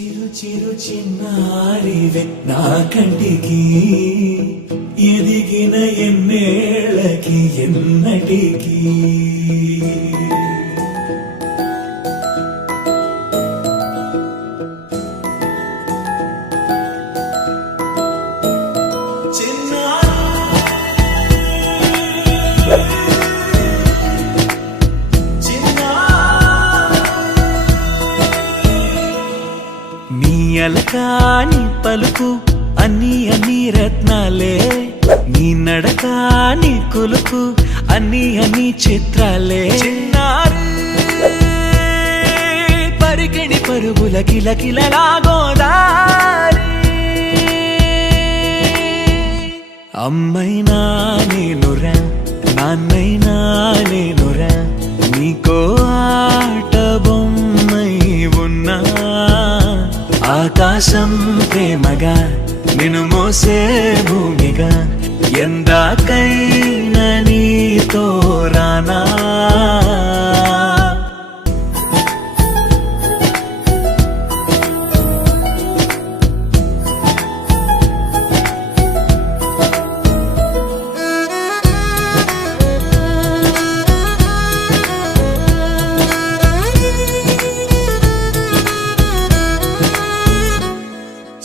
చిరు చిరు చిన్నారివే నా కంటికి ఎదిగిన ఎన్నేళ్ళకి ఎన్నటికి అలకాని పలుకు అన్ని అన్ని రత్నాలే నీ నడకాని కులుకు అన్ని అన్ని చిత్రాలే చిన్నారు పరికిణి పరుగుల కిలకిలలాగోదారి అమ్మైనా నేనురా నాన్నైనా నేనురా నీకో ఆట బొమ్మై ఉన్నా ఆకాశం ప్రేమగా నిన్ను మోసే భూమిగా ఎందాకైనా నీతో రానా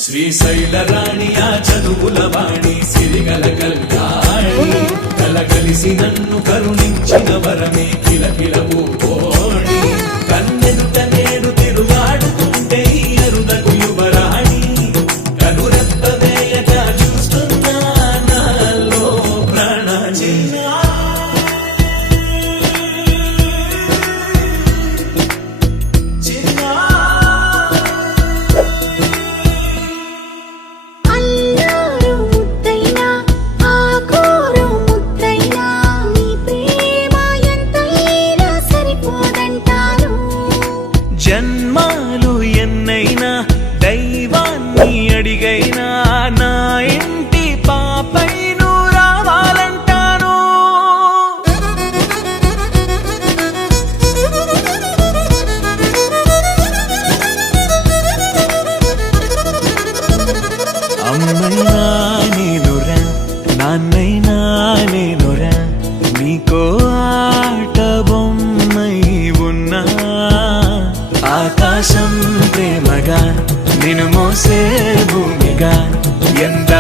శ్రీశైల రాణి ఆ చదువుల వాణి సిరిగల కల్యాణి కలగలిసి నన్ను కరుణించిన వరమే కిలకిల పూకోణి కన్నెదుట నేడు తిరుగాడుతుంటే అరుదకు యువరాణి కనురెప్ప వేయక చూస్తున్నా నాలో ప్రాణ చిన్న జన్మాలు ఎన్నైనా దైవాన్ని అడిగైనా నా ఇంటి పాపై నువ్వు రావాలంటాను అమ్మైనా నేనురా నాన్నైనా నేనురా నీకో ఆట బొమ్మై ఉన్నా ఆకాశం ప్రేమగా నిన్ను మోసే భూమిగా ఎంత